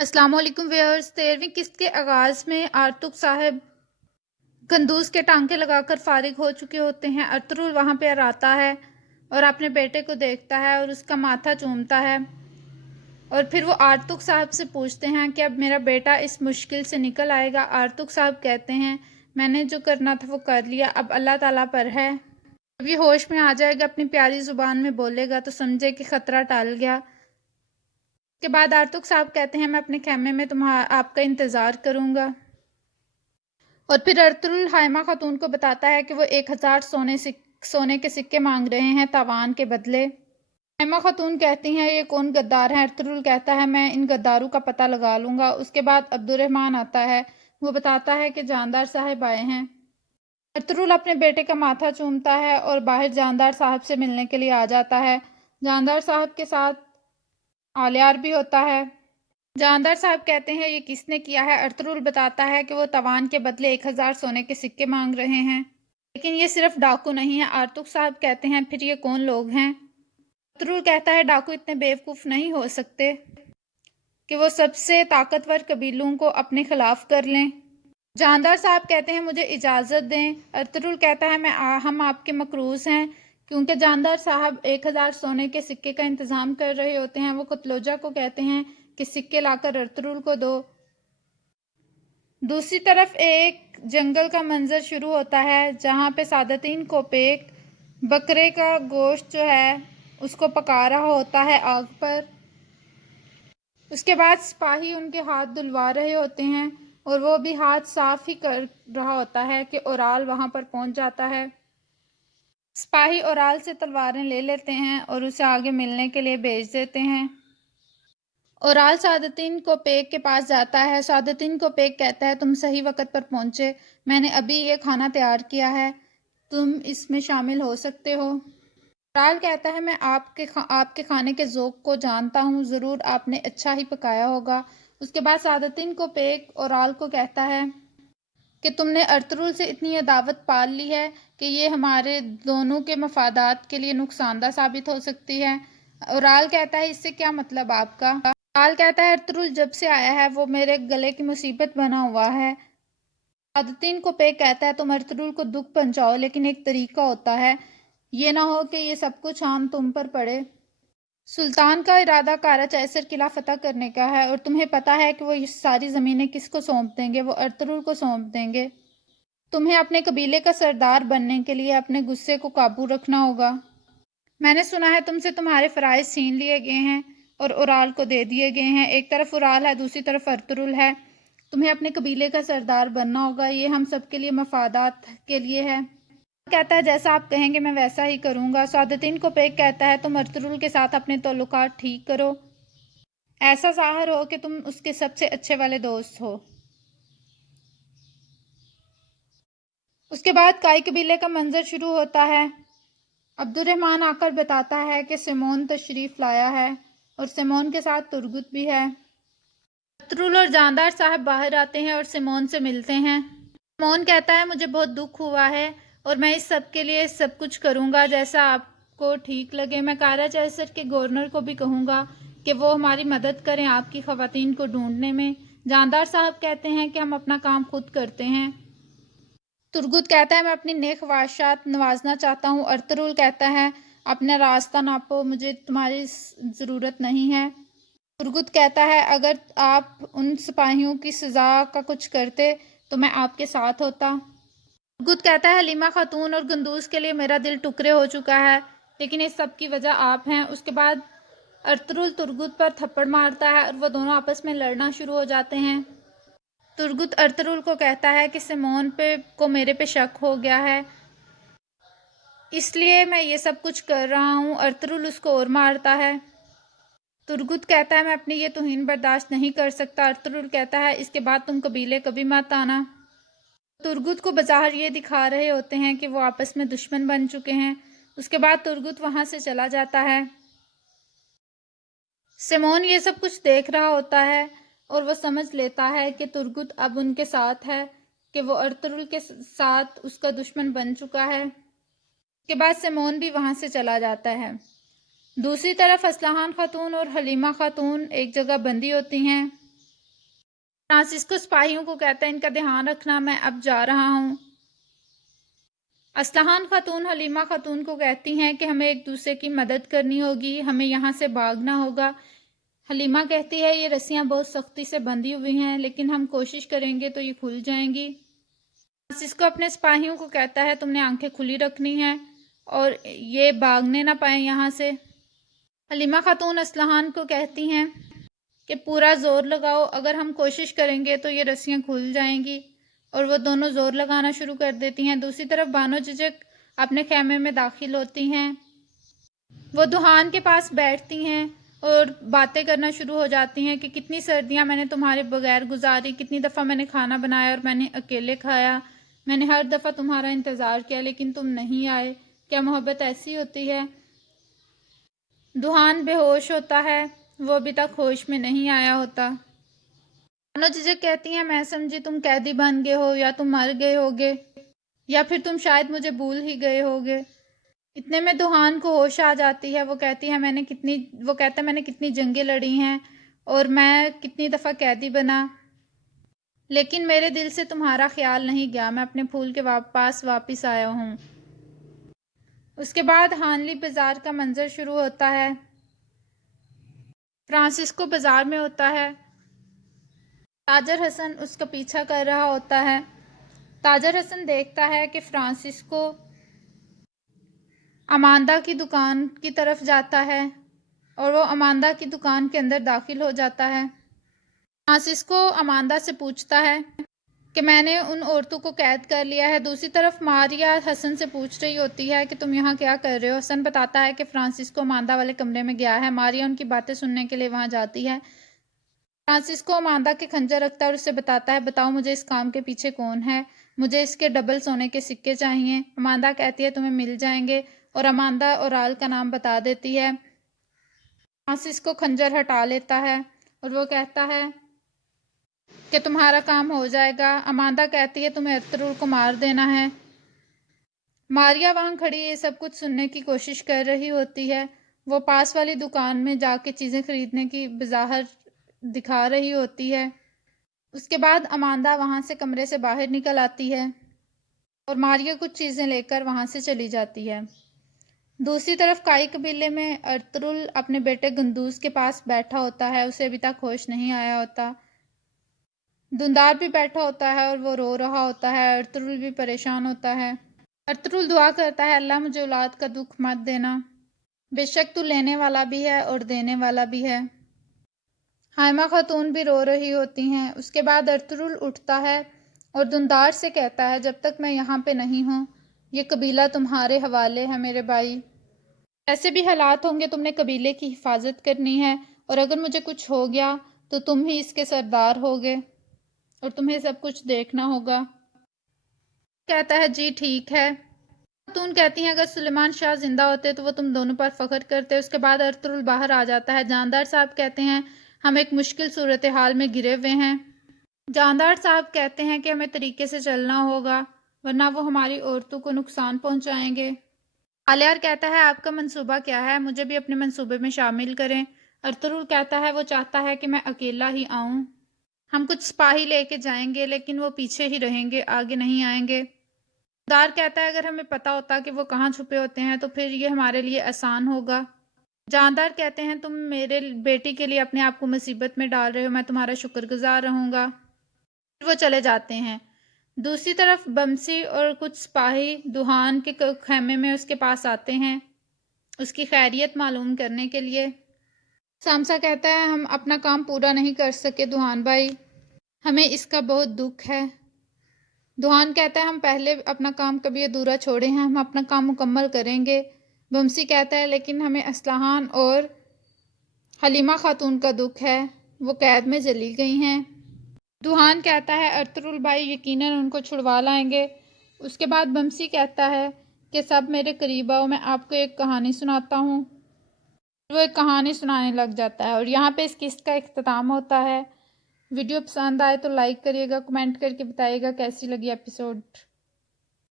السلام علیکم ویئرز 13ویں قسط کے آغاز میں آرتک صاحب گندوز کے ٹانکے لگا کر فارغ ہو چکے ہوتے ہیں۔ ارطغرل وہاں پر آتا ہے اور اپنے بیٹے کو دیکھتا ہے اور اس کا ماتھا چومتا ہے، اور پھر وہ آرتک صاحب سے پوچھتے ہیں کہ اب میرا بیٹا اس مشکل سے نکل آئے گا۔ آرتک صاحب کہتے ہیں میں نے جو کرنا تھا وہ کر لیا، اب اللہ تعالیٰ پر ہے۔ جب یہ ہوش میں آ جائے گا، اپنی پیاری زبان میں بولے گا تو سمجھے کہ خطرہ ٹال گیا۔ اس کے بعد آرتک صاحب کہتے ہیں میں اپنے خیمے میں آپ کا انتظار کروں گا، اور پھر ارطغرل حائمہ خاتون کو بتاتا ہے کہ وہ 1000 سونے کے سکے مانگ رہے ہیں تاوان کے بدلے۔ حائمہ خاتون کہتی ہیں یہ کون غدار ہیں؟ ارطغرل کہتا ہے میں ان غداروں کا پتہ لگا لوں گا۔ اس کے بعد عبدالرحمن آتا ہے، وہ بتاتا ہے کہ جاندار صاحب آئے ہیں۔ ارطغرل اپنے بیٹے کا ماتھا چومتا ہے اور باہر جاندار صاحب سے ملنے کے لیے آ جاتا ہے۔ جاندار صاحب کے ساتھ آلیار بھی ہوتا ہے۔ جاندار صاحب کہتے ہیں یہ کس نے کیا ہے؟ ارطغرل بتاتا ہے کہ وہ تاوان کے بدلے 1000 سونے کے سکے مانگ رہے ہیں، لیکن یہ صرف ڈاکو نہیں ہے۔ آرتک صاحب کہتے ہیں پھر یہ کون لوگ ہیں؟ ارطغرل کہتا ہے ڈاکو اتنے بیوقوف نہیں ہو سکتے کہ وہ سب سے طاقتور قبیلوں کو اپنے خلاف کر لیں۔ جاندار صاحب کہتے ہیں مجھے اجازت دیں۔ ارطغرل کہتا ہے ہم آپ کے مقروض ہیں، کیونکہ جاندار صاحب 1000 سونے کے سکے کا انتظام کر رہے ہوتے ہیں۔ وہ قتلوجہ کو کہتے ہیں کہ سکے لا کر ارطغرل کو دو۔ دوسری طرف ایک جنگل کا منظر شروع ہوتا ہے جہاں پہ سعادتین کوپیک بکرے کا گوشت جو ہے اس کو پکا رہا ہوتا ہے آگ پر۔ اس کے بعد سپاہی ان کے ہاتھ دھلوا رہے ہوتے ہیں، اور وہ بھی ہاتھ صاف ہی کر رہا ہوتا ہے کہ اورال وہاں پر پہنچ جاتا ہے۔ سپاہی اورال سے تلواریں لے لیتے ہیں اور اسے آگے ملنے کے لیے بھیج دیتے ہیں۔ اورال سعادتین کوپیک کے پاس جاتا ہے۔ سعادتین کوپیک کہتا ہے تم صحیح وقت پر پہنچے، میں نے ابھی یہ کھانا تیار کیا ہے، تم اس میں شامل ہو سکتے ہو۔ اورال کہتا ہے میں آپ کے کھانے کے ذوق کو جانتا ہوں، ضرور آپ نے اچھا ہی پکایا ہوگا۔ اس کے بعد سعادتین کوپیک اورال کو کہتا ہے کہ تم نے ارطغرل سے اتنی عداوت پال لی ہے کہ یہ ہمارے دونوں کے مفادات کے لیے نقصان دہ ثابت ہو سکتی ہے۔ اورال کہتا ہے اس سے کیا مطلب آپ کا؟ اورال کہتا ہے ارطغرل جب سے آیا ہے وہ میرے گلے کی مصیبت بنا ہوا ہے۔ سعادتین کوپیک کہتا ہے تم ارطغرل کو دکھ پہنچاؤ، لیکن ایک طریقہ ہوتا ہے، یہ نہ ہو کہ یہ سب کچھ عام تم پر پڑے۔ سلطان کا ارادہ کارا چیسر قلعہ فتح کرنے کا ہے، اور تمہیں پتہ ہے کہ وہ یہ ساری زمینیں کس کو سونپ دیں گے؟ وہ ارطغرل کو سونپ دیں گے۔ تمہیں اپنے قبیلے کا سردار بننے کے لیے اپنے غصے کو قابو رکھنا ہوگا۔ میں نے سنا ہے تم سے تمہارے فرائض چھین لیے گئے ہیں اور اورال کو دے دیے گئے ہیں۔ ایک طرف اورال ہے، دوسری طرف ارطغرل ہے۔ تمہیں اپنے قبیلے کا سردار بننا ہوگا، یہ ہم سب کے لیے مفادات کے لیے ہے۔ کہتا ہے جیسا آپ کہیں گے میں ویسا ہی کروں گا۔ سعادتین کوپیک کہتا ہے تم ارطغرل کے ساتھ اپنے تعلقات ٹھیک کرو، ایسا ظاہر ہو کہ تم اس کے سب سے اچھے والے دوست ہو۔ اس کے بعد کائی قبیلے کا منظر شروع ہوتا ہے۔ عبدالرحمن آ کر بتاتا ہے کہ سیمون تشریف لایا ہے، اور سیمون کے ساتھ ترگت بھی ہے۔ ارطغرل اور جاندار صاحب باہر آتے ہیں اور سیمون سے ملتے ہیں۔ سیمون کہتا ہے مجھے بہت دکھ ہوا ہے، اور میں اس سب کے لیے سب کچھ کروں گا جیسا آپ کو ٹھیک لگے۔ میں کارا چیسر کے گورنر کو بھی کہوں گا کہ وہ ہماری مدد کریں آپ کی خواتین کو ڈھونڈنے میں۔ جاندار صاحب کہتے ہیں کہ ہم اپنا کام خود کرتے ہیں۔ ترگت کہتا ہے میں اپنی نیک خواہشات نوازنا چاہتا ہوں۔ ارطغرل کہتا ہے اپنا راستہ ناپو، مجھے تمہاری ضرورت نہیں ہے۔ ترگت کہتا ہے اگر آپ ان سپاہیوں کی سزا کا کچھ کرتے تو میں آپ کے ساتھ ہوتا۔ ترگت کہتا ہے حلیمہ خاتون اور گندوز کے لیے میرا دل ٹکڑے ہو چکا ہے، لیکن اس سب کی وجہ آپ ہیں۔ اس کے بعد ارطغرل ترگت پر تھپڑ مارتا ہے اور وہ دونوں آپس میں لڑنا شروع ہو جاتے ہیں۔ ترگت ارطغرل کو کہتا ہے کہ سیمون کو میرے پہ شک ہو گیا ہے، اس لیے میں یہ سب کچھ کر رہا ہوں۔ ارطغرل اس کو اور مارتا ہے۔ ترگت کہتا ہے میں اپنی یہ توہین برداشت نہیں کر سکتا۔ ارطغرل کہتا ہے اس کے بعد تم قبیلے کبھی مت آنا۔ ترگت کو بظاہر یہ دکھا رہے ہوتے ہیں کہ وہ آپس میں دشمن بن چکے ہیں۔ اس کے بعد ترگت وہاں سے چلا جاتا ہے۔ سیمون یہ سب کچھ دیکھ رہا ہوتا ہے اور وہ سمجھ لیتا ہے کہ ترگت اب ان کے ساتھ ہے، کہ وہ ارطغرل کے ساتھ اس کا دشمن بن چکا ہے۔ اس کے بعد سیمون بھی وہاں سے چلا جاتا ہے۔ دوسری طرف اسلحان خاتون اور حلیمہ خاتون ایک جگہ بندی ہوتی ہیں۔ فرانسسکو سپاہیوں کو کہتا ہے ان کا دھیان رکھنا، میں اب جا رہا ہوں۔ اسلحان خاتون حلیمہ خاتون کو کہتی ہیں کہ ہمیں ایک دوسرے کی مدد کرنی ہوگی، ہمیں یہاں سے بھاگنا ہوگا۔ حلیمہ کہتی ہے یہ رسیاں بہت سختی سے بندھی ہوئی ہیں، لیکن ہم کوشش کریں گے تو یہ کھل جائیں گی۔ فرانسسکو اپنے سپاہیوں کو کہتا ہے تم نے آنکھیں کھلی رکھنی ہیں اور یہ بھاگنے نہ پائیں یہاں سے۔ حلیمہ خاتون اسلحان کو کہتی ہیں کہ پورا زور لگاؤ، اگر ہم کوشش کریں گے تو یہ رسیاں کھل جائیں گی، اور وہ دونوں زور لگانا شروع کر دیتی ہیں۔ دوسری طرف بانو ججک اپنے خیمے میں داخل ہوتی ہیں، وہ دہان کے پاس بیٹھتی ہیں اور باتیں کرنا شروع ہو جاتی ہیں کہ کتنی سردیاں میں نے تمہارے بغیر گزاری، کتنی دفعہ میں نے کھانا بنایا اور میں نے اکیلے کھایا، میں نے ہر دفعہ تمہارا انتظار کیا لیکن تم نہیں آئے، کیا محبت ایسی ہوتی ہے؟ دہان بے ہوش ہوتا ہے، وہ ابھی تک ہوش میں نہیں آیا ہوتا۔ بانو ججک کہتی ہیں میں سمجھی تم قیدی بن گئے ہو یا تم مر گئے ہوگے یا پھر تم شاید مجھے بھول ہی گئے ہوگے۔ اتنے میں دہان کو ہوش آ جاتی ہے، وہ کہتا ہے میں نے کتنی جنگیں لڑی ہیں اور میں کتنی دفعہ قیدی بنا، لیکن میرے دل سے تمہارا خیال نہیں گیا، میں اپنے پھول کے پاس واپس آیا ہوں۔ اس کے بعد ہانلی بازار کا منظر شروع ہوتا ہے۔ فرانسسکو بازار میں ہوتا ہے، تاجر حسن اس کا پیچھا کر رہا ہوتا ہے۔ تاجر حسن دیکھتا ہے کہ فرانسسکو اماندا کی دکان کی طرف جاتا ہے اور وہ اماندا کی دکان کے اندر داخل ہو جاتا ہے۔ فرانسسکو اماندا سے پوچھتا ہے کہ میں نے ان عورتوں کو قید کر لیا ہے۔ دوسری طرف ماریا حسن سے پوچھ رہی ہوتی ہے کہ تم یہاں کیا کر رہے ہو؟ حسن بتاتا ہے کہ فرانسسکو اماندا والے کمرے میں گیا ہے، ماریا ان کی باتیں سننے کے لیے وہاں جاتی ہے۔ فرانسسکو اماندا کے خنجر رکھتا ہے اور اسے بتاتا ہے بتاؤ مجھے اس کام کے پیچھے کون ہے، مجھے اس کے ڈبل سونے کے سکے چاہیے۔ اماندا کہتی ہے تمہیں مل جائیں گے اور اماندا اورال کا نام بتا دیتی ہے۔ فرانسسکو خنجر ہٹا لیتا ہے اور وہ کہتا ہے کہ تمہارا کام ہو جائے گا۔ اماندا کہتی ہے تمہیں ارطغرل کو مار دینا ہے۔ ماریا وہاں کھڑی یہ سب کچھ سننے کی کوشش کر رہی ہوتی ہے، وہ پاس والی دکان میں جا کے چیزیں خریدنے کی بظاہر دکھا رہی ہوتی ہے۔ اس کے بعد اماندا وہاں سے کمرے سے باہر نکل آتی ہے اور ماریا کچھ چیزیں لے کر وہاں سے چلی جاتی ہے۔ دوسری طرف کائی قبیلے میں ارطغرل اپنے بیٹے گندوز کے پاس بیٹھا ہوتا ہے، اسے ابھی تک ہوش نہیں آیا ہوتا۔ دندار بھی بیٹھا ہوتا ہے اور وہ رو رہا ہوتا ہے، ارطغرل بھی پریشان ہوتا ہے۔ ارطغرل دعا کرتا ہے اللہ مجھے اولاد کا دکھ مت دینا، بے شک تو لینے والا بھی ہے اور دینے والا بھی ہے۔ حائمہ خاتون بھی رو رہی ہوتی ہیں۔ اس کے بعد ارطغرل اٹھتا ہے اور دندار سے کہتا ہے جب تک میں یہاں پہ نہیں ہوں یہ قبیلہ تمہارے حوالے ہے میرے بھائی، ایسے بھی حالات ہوں گے تم نے قبیلے کی حفاظت کرنی ہے اور اگر مجھے کچھ ہو گیا تو تم ہی اس کے سردار ہوگے اور تمہیں سب کچھ دیکھنا ہوگا۔ کہتا ہے جی ٹھیک ہے۔ خاتون کہتی ہیں اگر سلیمان شاہ زندہ ہوتے تو وہ تم دونوں پر فخر کرتے۔ اس کے بعد ارطغرل باہر آ جاتا ہے۔ جاندار صاحب کہتے ہیں ہم ایک مشکل صورتحال میں گرے ہوئے ہیں۔ جاندار صاحب کہتے ہیں کہ ہمیں طریقے سے چلنا ہوگا ورنہ وہ ہماری عورتوں کو نقصان پہنچائیں گے۔ خالیار کہتا ہے آپ کا منصوبہ کیا ہے، مجھے بھی اپنے منصوبے میں شامل کریں۔ ارطغرل کہتا ہے وہ چاہتا ہے کہ میں اکیلا ہی آؤں، ہم کچھ سپاہی لے کے جائیں گے لیکن وہ پیچھے ہی رہیں گے، آگے نہیں آئیں گے۔ دار کہتا ہے اگر ہمیں پتہ ہوتا کہ وہ کہاں چھپے ہوتے ہیں تو پھر یہ ہمارے لیے آسان ہوگا۔ جاندار کہتے ہیں تم میرے بیٹی کے لیے اپنے آپ کو مصیبت میں ڈال رہے ہو، میں تمہارا شکر گزار رہوں گا۔ پھر وہ چلے جاتے ہیں۔ دوسری طرف بمسی اور کچھ سپاہی دہان کے خیمے میں اس کے پاس آتے ہیں اس کی خیریت معلوم کرنے کے لیے۔ سامسا کہتا ہے ہم اپنا کام پورا نہیں کر سکے دہان بھائی، ہمیں اس کا بہت دکھ ہے۔ دہان کہتا ہے ہم پہلے اپنا کام کبھی ادھورا چھوڑے ہیں، ہم اپنا کام مکمل کریں گے۔ بمسی کہتا ہے لیکن ہمیں اسلحان اور حلیمہ خاتون کا دکھ ہے، وہ قید میں چلی گئی ہیں۔ دہان کہتا ہے ارطغرل بھائی یقیناً ان کو چھڑوا لائیں گے۔ اس کے بعد بمسی کہتا ہے کہ سب میرے قریب آؤ میں آپ کو ایک کہانی سناتا ہوں۔ وہ ایک کہانی سنانے لگ جاتا ہے اور یہاں پہ اس قسط کا اختتام ہوتا ہے۔ ویڈیو پسند آئے تو لائک کریے گا، کمنٹ کر کے بتائیے گا کیسی لگی ایپیسوڈ۔